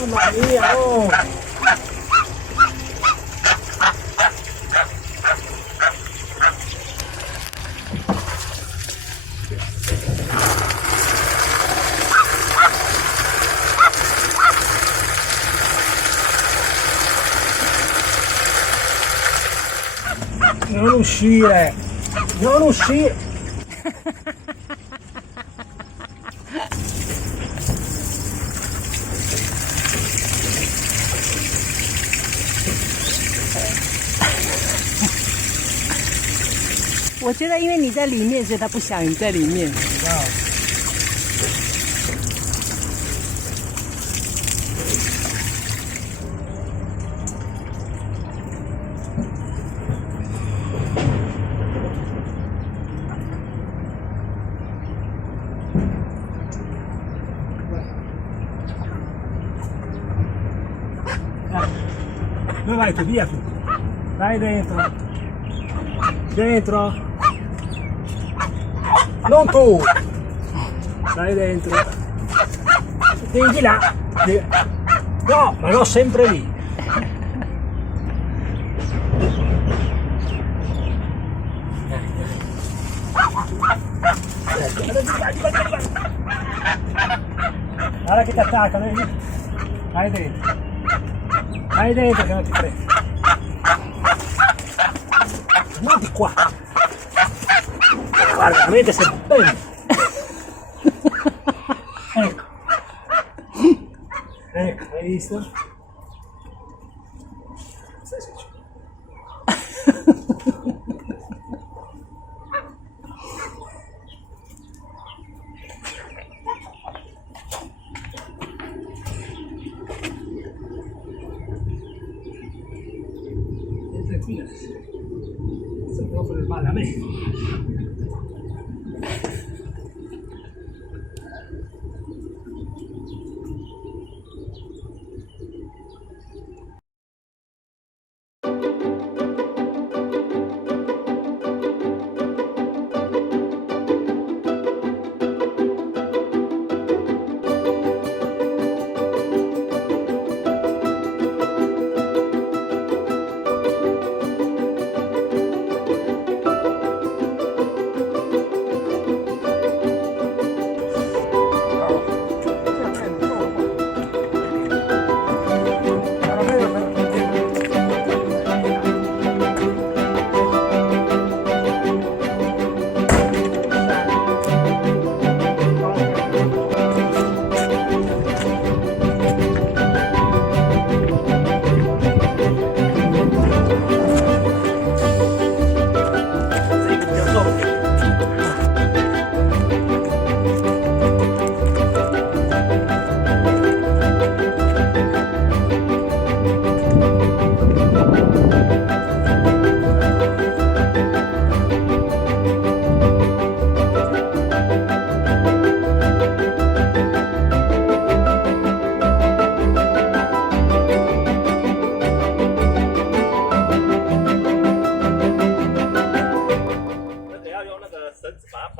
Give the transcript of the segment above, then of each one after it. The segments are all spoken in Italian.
Mamma mia, oh! Non uscire! Non uscire!我觉得因为你在里面，所以他不想你在里面。Dove vai tu? Via tu! Dai dentro! Dentro! Non tu! Dai dentro! Di là! No, ma no, sempre lì! Guarda che ti attaccano! Vai dentro! Vai dentro che non ti prendo! Non di qua! Guarda, veramente sei bene! Ecco! Ecco, hai visto? Stai sicuro? Tranquilla, sto proprio del male a me.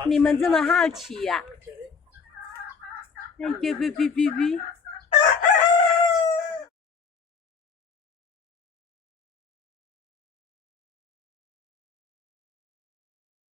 你们这么好奇呀、啊？哎，哔哔哔哔哔。